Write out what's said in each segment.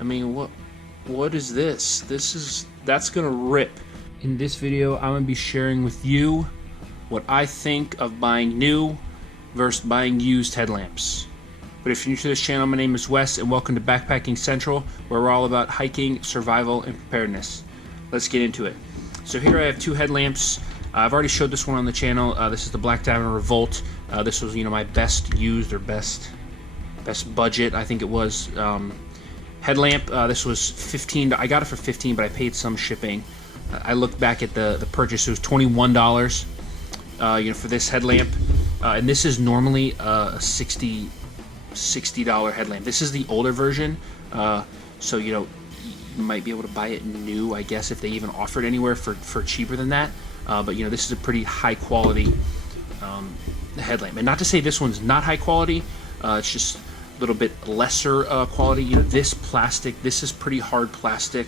I mean, what is this? That's gonna rip. In this video, I'm gonna be sharing with you what I think of buying new versus buying used headlamps. But if you're new to this channel, my name is Wes, and welcome to Backpacking Central, where we're all about hiking, survival, and preparedness. Let's get into it. So here I have two headlamps. I've already showed this one on the channel. This is the Black Diamond ReVolt. This was, my best used or best budget, I think it was, headlamp. This was $15. I got it for $15, but I paid some shipping. I looked back at the purchase. It was $21, for this headlamp, and this is normally a $60 headlamp. This is the older version, so you might be able to buy it new, I guess, if they even offer it anywhere for cheaper than that. But this is a pretty high quality headlamp, and not to say this one's not high quality. It's just a little bit lesser quality. This plastic, this is pretty hard plastic.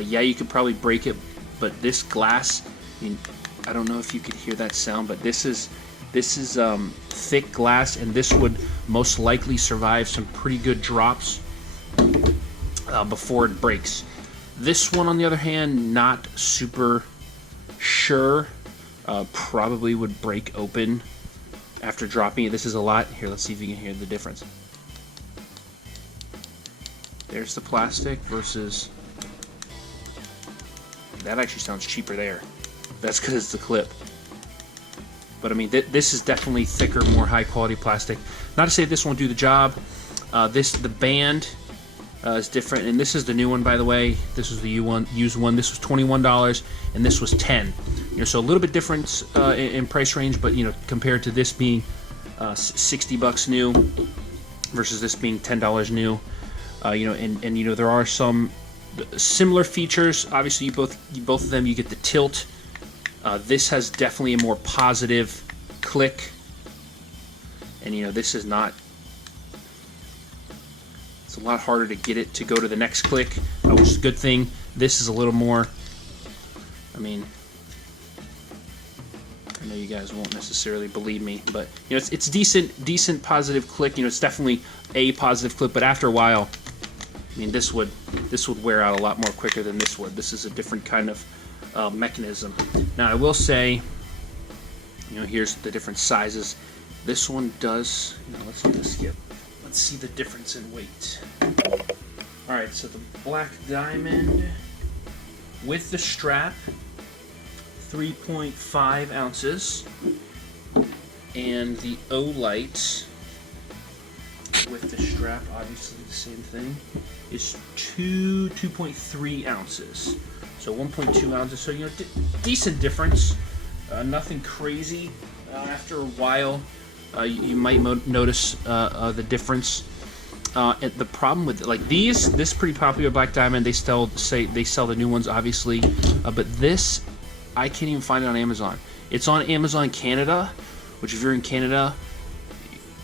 Yeah, you could probably break it, but this glass, I don't know if you could hear that sound, but this is thick glass, and this would most likely survive some pretty good drops before it breaks. This one, on the other hand, not super sure. Probably would break open after dropping it. This is a lot. Here, let's see if you can hear the difference. There's the plastic versus... That actually sounds cheaper there. That's because it's the clip. But I mean, this is definitely thicker, more high quality plastic. Not to say this won't do the job. The band is different, and this is the new one, by the way. This was the used one. This was $21, and this was $10. So a little bit difference in price range, but compared to this being $60 new versus this being $10 new, and there are some similar features. Obviously, you both of them, you get the tilt. This has definitely a more positive click, and this is not. It's a lot harder to get it to go to the next click, which is a good thing. This is a little more. I mean, I know you guys won't necessarily believe me, but it's decent positive click. It's definitely a positive click, but after a while, I mean, this would wear out a lot more quicker than this would. This is a different kind of mechanism. Now, I will say, here's the different sizes. This one does. Let's do the skip. Let's see the difference in weight. All right, so the Black Diamond with the strap, 3.5 ounces, and the Olight with the strap, obviously the same thing, is 2.3 ounces. So 1.2 ounces. So decent difference. Nothing crazy. After a while, you might notice the difference. And the problem with this is pretty popular. Black Diamond. They sell the new ones, obviously, but this I can't even find it on Amazon. It's on Amazon Canada, which if you're in Canada,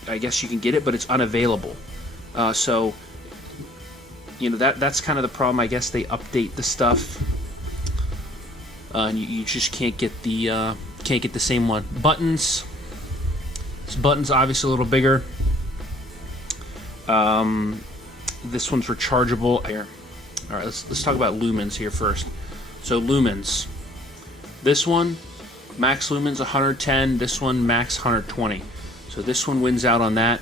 I guess you can get it, but it's unavailable. So that's kind of the problem. I guess they update the stuff, and you just can't get the same one. Buttons. This button's obviously a little bigger. This one's rechargeable. Here, all right. Let's talk about lumens here first. So lumens. This one, max lumens 110. This one, max 120. So this one wins out on that.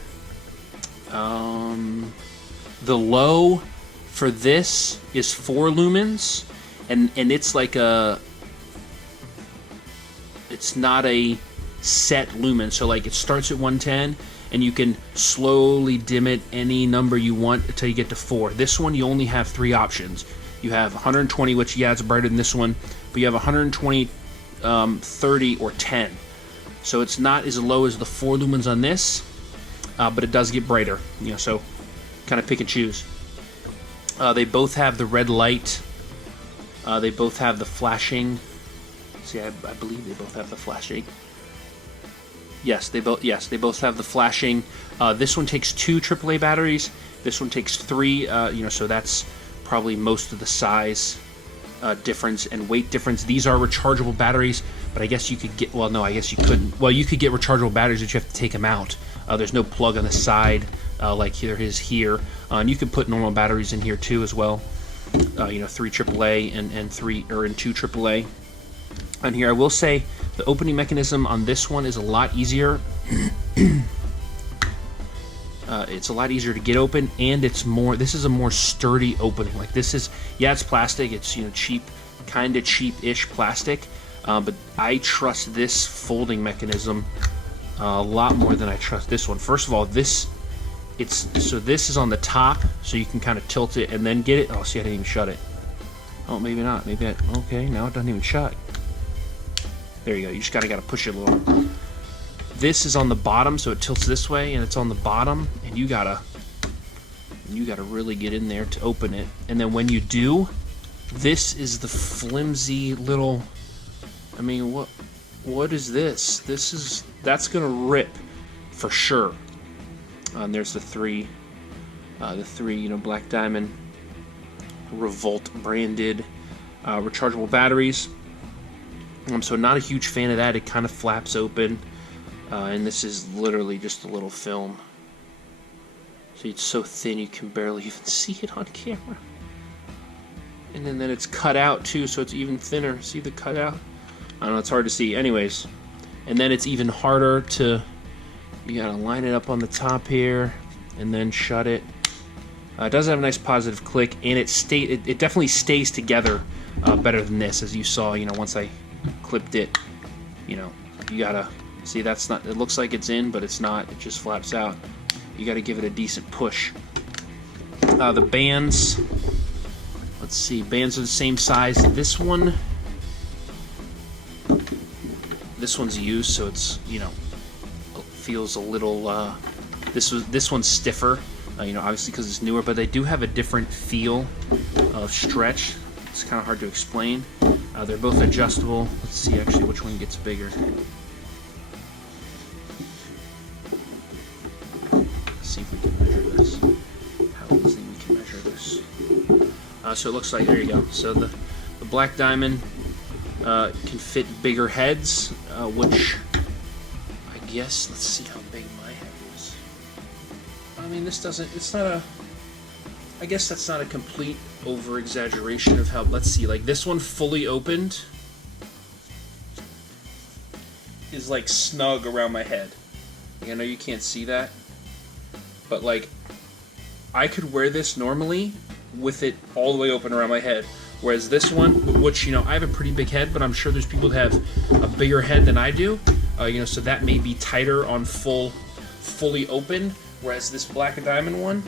The low for this is 4 lumens, and it's like it's not a set lumen. So it starts at 110, and you can slowly dim it any number you want until you get to 4. This one, you only have 3 options. You have 120, which it's brighter than this one, but you have 120, 30, or 10. So it's not as low as the 4 lumens on this, but it does get brighter. So kind of pick and choose. They both have the red light. They both have the flashing. See, I believe they both have the flashing. Yes, they both have the flashing. This one takes 2 AAA batteries. This one takes 3. So that's probably most of the size difference and weight difference. These are rechargeable batteries, but I guess you could get, well, no, I guess you couldn't. Well, you could get rechargeable batteries, but you have to take them out. There's no plug on the side like there is here. And you can put normal batteries in here too as well. 3 AAA and 3 or in 2 AAA. On here, I will say the opening mechanism on this one is a lot easier. It's a lot easier to get open, and it's more. This is a more sturdy opening. Like this is, yeah, it's plastic. It's cheap, kind of cheap-ish plastic. But I trust this folding mechanism a lot more than I trust this one. First of all, this is on the top, so you can kind of tilt it and then get it. Oh, see, I didn't even shut it. Oh, maybe not. Maybe okay. Now it doesn't even shut. There you go. You just gotta push it a little. This is on the bottom, so it tilts this way, and it's on the bottom, and you gotta really get in there to open it. And then when you do, this is the flimsy little. I mean, what is this? That's gonna rip for sure. And there's the three Black Diamond ReVolt branded rechargeable batteries. So not a huge fan of that. It kind of flaps open, and this is literally just a little film. So it's so thin you can barely even see it on camera. And then it's cut out too, so it's even thinner. See the cutout? I don't know, it's hard to see. Anyways, and then it's even harder to. You gotta line it up on the top here, and then shut it. It does have a nice positive click, and it definitely stays together better than this, as you saw. Once I clipped it, you gotta see that's not. It looks like it's in, but it's not. It just flaps out. You gotta give it a decent push. The bands. Let's see. Bands are the same size. This one's used, so it's feels a little. This one's stiffer. Obviously because it's newer, but they do have a different feel of stretch. It's kind of hard to explain. They're both adjustable. Let's see actually which one gets bigger. Let's see if we can measure this. How easily we can measure this. So it looks like, there you go. So the Black Diamond can fit bigger heads, which I guess, let's see how big my head is. I mean, I guess that's not a complete over-exaggeration of how, let's see, like this one fully opened is like snug around my head. Like, I know you can't see that, but like I could wear this normally with it all the way open around my head. Whereas this one, which, I have a pretty big head, but I'm sure there's people that have a bigger head than I do, so that may be tighter on fully open. Whereas this Black Diamond one,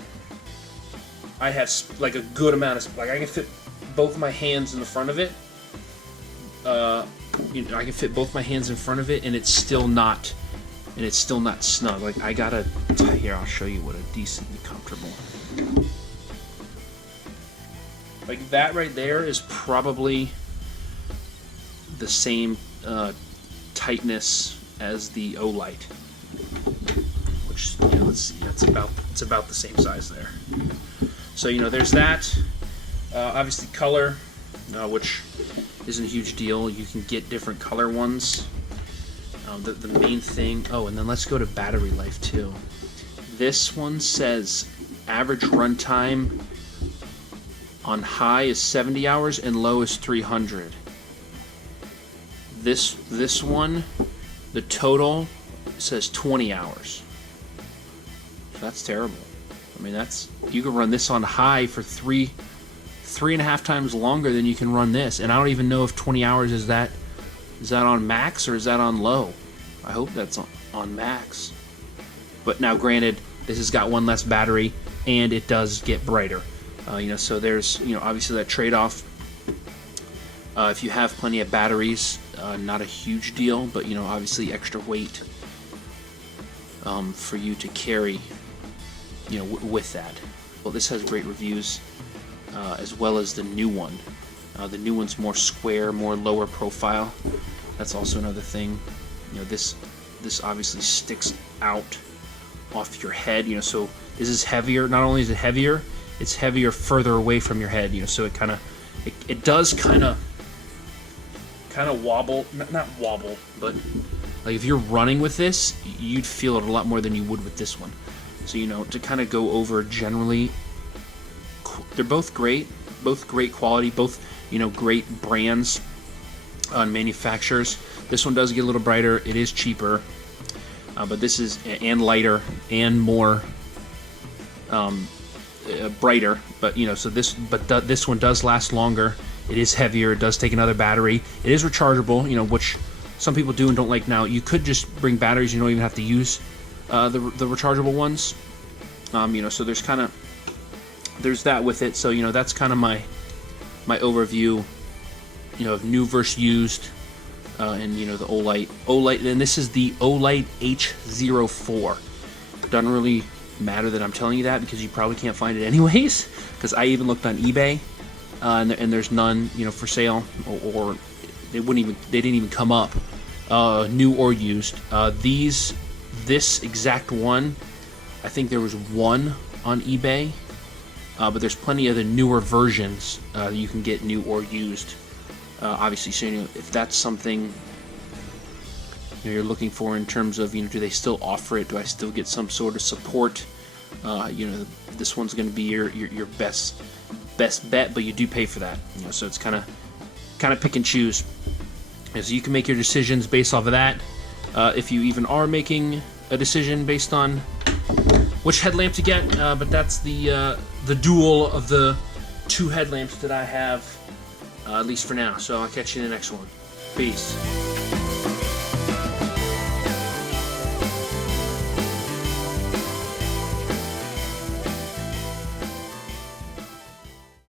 I have like a good amount of, like I can fit both my hands in the front of it. I can fit both my hands in front of it, and it's still not snug. Like here, I'll show you what a decently comfortable. Like that right there is probably the same tightness as the Olight, which let's see, it's about the same size there. So there's that. Obviously color, which isn't a huge deal. You can get different color ones. The main thing. Oh, and then let's go to battery life too. This one says average runtime on high is 70 hours and low is 300. This one, the total says 20 hours. So that's terrible. I mean, you can run this on high for three and a half times longer than you can run this. And I don't even know if 20 hours is that on max or is that on low. I hope that's on max. But now, granted, this has got one less battery and it does get brighter. So there's obviously that trade-off. If you have plenty of batteries, not a huge deal, but obviously extra weight for you to carry. With that. Well, this has great reviews, as well as the new one. The new one's more square, more lower profile. That's also another thing. This obviously sticks out off your head. So this is heavier. Not only is it heavier, it's heavier further away from your head. So it does kind of wobble. Not wobble, but like if you're running with this, you'd feel it a lot more than you would with this one. So, you know, to kind of go over generally, they're both great quality, both, you know, great brands on manufacturers. This one does get a little brighter. It is cheaper, but this is, and lighter and more brighter. But, you know, so this one does last longer. It is heavier. It does take another battery. It is rechargeable, you know, which some people do and don't like. Now, you could just bring batteries. You don't even have to use the rechargeable ones. You know, so there's that with it. So, you know, that's kind of my overview, you know, of new versus used, and, you know, the Olight, and this is the Olight h04. Doesn't really matter that I'm telling you that, because you probably can't find it anyways, because I even looked on eBay, and there's none, you know, for sale, or they didn't even come up, new or used. This exact one, I think there was one on eBay, but there's plenty of the newer versions that you can get new or used, obviously. So, you know, if that's something, you know, you're looking for in terms of, you know, do they still offer it? Do I still get some sort of support? You know, this one's going to be your best bet, but you do pay for that. You know, so it's kind of pick and choose. So you can make your decisions based off of that, if you even are making a decision based on which headlamp to get. But that's the dual of the two headlamps that I have, at least for now. So I'll catch you in the next one. Peace.